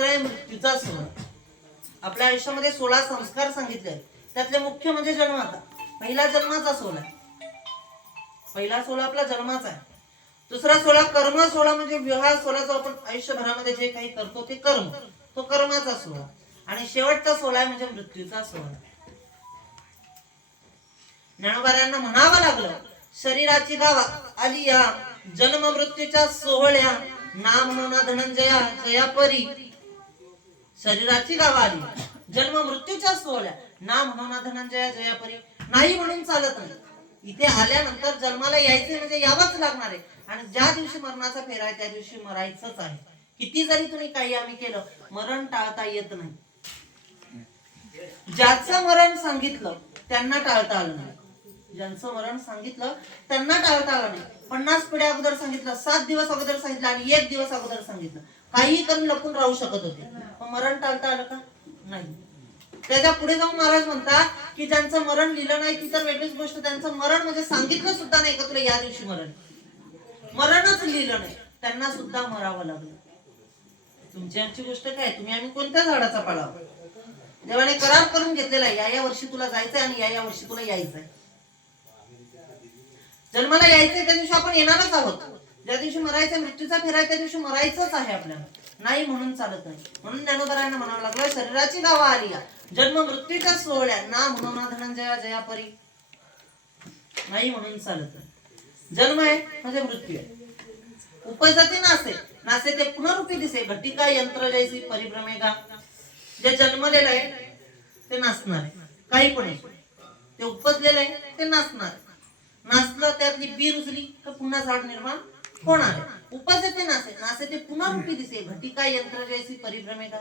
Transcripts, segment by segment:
तिसरा आहे मृत्यूचा सोहळा. आपल्या आयुष्यामध्ये 16 संस्कार सांगितले आहेत. त्यातले मुख्य म्हणजे जन्माचा. पहिला जन्माचा सोहळा. पहिला सोहळा आपला जन्माचा आहे. दुसरा सोहळा कर्म सोहळा म्हणजे विवाह सोहळा, जो आपण आयुष्यभरामध्ये जे काही करतो ते कर्म, तो कर्माचा सोहळा. आणि शेवटचा सोहळा म्हणजे मृत्यूचा सोहळा. ज्ञानोबारायांना म्हणावं लागलं, शरीराची गावा आली या जन्म मृत्यूच्या सोहळ्या, ना म्हणून धनंजया जया परी. शरीराची गावा आली जन्म मृत्यूच्या सोहळ्या, ना म्हणून धनंजया जया परी. नाही म्हणून चालत नाही. इथे आल्यानंतर जन्माला यायचे म्हणजे यावंच लागणार आहे. आणि ज्या दिवशी मरणाचा फेरा आहे त्या दिवशी मरायचंच आहे. किती जरी तुम्ही काही आम्ही केलं, मरण टाळता येत नाही. ज्याचं मरण सांगितलं त्यांना टाळता आलं नाही. ज्यांचं मरण सांगितलं त्यांना टाळता आलं नाही. 50 पिढ्या अगोदर सांगितलं, 7 दिवस अगोदर सांगितलं आणि 1 दिवस अगोदर सांगितलं. काही करून लपून राहू शकत होते, पण मरण टाळता आलं का? नाही. त्याच्या पुढे जाऊन महाराज म्हणतात की ज्यांचं मरण लिहिलं नाही ती तर वेगळीच गोष्ट, त्यांचं मरण म्हणजे सांगितलं सुद्धा नाही का तुला या दिवशी मरण, मरणच लिहिलं नाही, त्यांना सुद्धा मरावं लागलं. तुमची आमची गोष्ट काय? तुम्ही आम्ही कोणत्या झाडाचा पाळावा? देवाने करार करून घेतलेला आहे, या वर्षी तुला जायचंय आणि या वर्षी तुला यायचंय. जन्माला यायचंय त्या दिवशी आपण येणारच आहोत. ज्या दिवशी मरायचं, मृत्यूचा फेराय त्या दिवशी मरायचंच आहे आपल्याला. नाही म्हणून चालत नाही. म्हणून ज्ञानोबारायांना म्हणावं लागलं, शरीराची गावा आली या जन्म मृत्यूच्या सोहळ्या, ना म्हणून धनंजया जया परी. नाही म्हणून चालत नाही. जन्म आहे म्हणजे मृत्यू आहे. उपजते नासे, नासे ते पुनरुपी दिसे, घटिका यंत्र जैसी परिभ्रमेगा. जे जन्मलेलं आहे ते नाचणार आहे, काही पण ते उपजलेलं आहे ते नाचणार. नाचलं त्यातली बी रुजली तर पुन्हा झाड निर्माण होणार आहे. उपजते नासे, नासे ते पुनरुपी दिसे, घटिका यंत्र जैसी परिभ्रमेगा.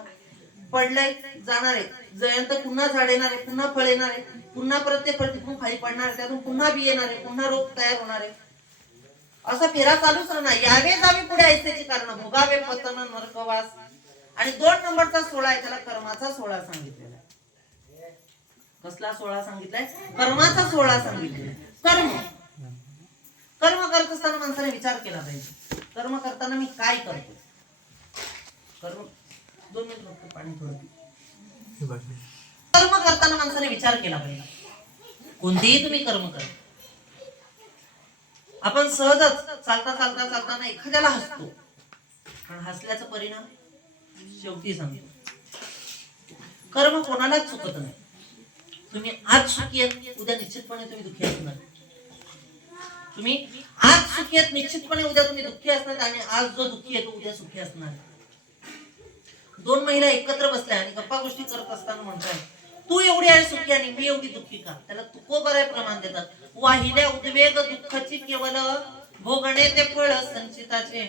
पडलंय जाणार आहे, जयंत पुन्हा झाड येणार आहे, पुन्हा फळ येणार आहे, पुन्हा परत ते फळ तिथून खाली पडणार आहे, त्यातून पुन्हा बी येणार आहे, पुन्हा रोप तयार होणार आहे. असा फेरा चालूच राहणार. यावे जावे पुढे ऐसेची कारण, भोगावे पतन नरकवास. आणि 2 नंबरचा सोहळा आहे, त्याला कर्माचा सोहळा सांगितलेला आहे. कसला सोहळा सांगितलाय? कर्माचा सोहळा सांगितलेला. कर्म कर्म करत असताना माणसाने विचार केला पाहिजे, कर्म करताना मी काय करतो. कर्म 2 मिनिट फक्त पाणी थोडं. कर्म करताना माणसाने विचार केला पाहिजे. कोणतेही तुम्ही कर्म करा, आपण सहजच चालता चालता चालताना एखाद्याला हसतो, पण हसल्याचा परिणाम शेवटी सांगतो. कर्म कोणालाच चुकत नाही. तुम्ही आज सुखी आहेत, उद्या निश्चितपणे तुम्ही दुःखी असणार. तुम्ही आज सुखी आहेत, निश्चितपणे उद्या तुम्ही दुःखी असणार. आणि आज जो दुःखी आहे तो उद्या सुखी असणार. 2 महिला एकत्र बसल्या आणि गप्पा गोष्टी करत असताना म्हणतात, तू एवढी आहे सुखी आणि मी एवढी दुःखी का? त्याला तुकोबराय प्रमाण देतात. वाहिल्या उद्वेग दुःखाची केवल, भोगणे ते फळ संचिताचे.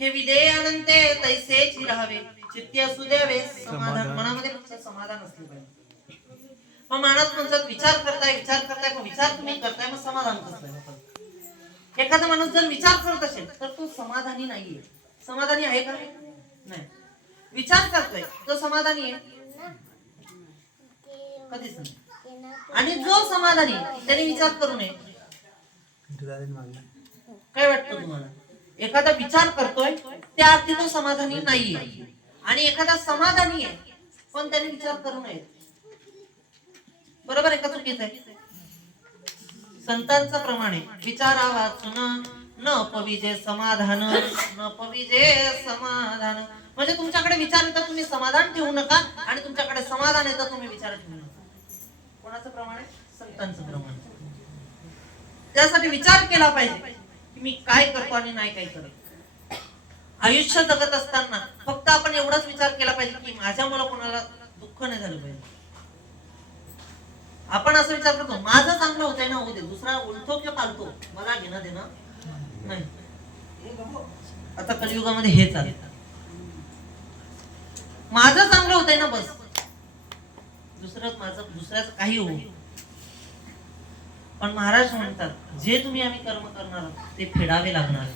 ठेविले अनंते तैसेची राहावे, चित्ती असू द्यावे समाधान. मनामध्ये फक्त समाधान असले पाहिजे. मग मनात म्हणतात विचार करताय, पण विचार तुम्ही करताय, मग समाधान कसं? एखादा माणूस जर विचार करत असेल तर तो समाधानी नाहीये. समाधानी आहे का? नाही. विचार करतोय तो समाधानी आहे? कधीच नाही. आणि जो समाधानी त्याने विचार करू नये. काय वाटतं तुम्हाला? एखादा विचार करतोय त्या अर्थी तो समाधानी नाहीये, आणि एखादा समाधानी आहे पण त्याने विचार करू नये. बरोबर आहे का चुकीचं आहे? संतांचं प्रमाणे विचारावा न पविजे समाधान, न पविजे समाधान. म्हणजे तुमच्याकडे विचार येतात तुम्ही समाधान ठेवू नका, आणि तुमच्याकडे समाधान येतं तुम्ही विचार ठेवू नका. कोणाचं प्रमाण आहे? संतांचं प्रमाण. त्यासाठी विचार केला पाहिजे की मी काय करतो आणि नाही काय करत. आयुष्य जगत असताना फक्त आपण एवढाच विचार केला पाहिजे की माझ्यामुळे कोणाला दुःख नाही झालं पाहिजे. आपण असं विचार करतो माझं चांगलं होतंय ना, होऊ दे, दुसरा उलटो किंवा पालतो, मला घेणं देणं नाही. आता कलियुगामध्ये हे चालतं, माझं चांगलं होतंय ना बस, दुसऱ्याचं काही होऊ. पण महाराज म्हणतात जे तुम्ही आम्ही कर्म करणार आहोत ते फेडावे लागणार.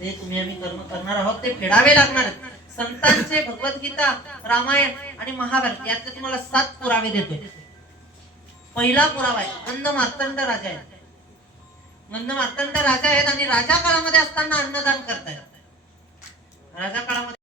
ते तुम्ही आम्ही कर्म करणार आहोत ते फेडावे लागणार. संतांचे भगवद्गीता, रामायण आणि महाभारत यातले तुम्हाला 7 पुरावे देतोय. पहिला पुरावा आहे गंध मार्तंड राजा आहे. गंध मार्तंड राजा आहेत आणि राजा काळामध्ये असताना अन्नदान करतायत. राजा काळामध्ये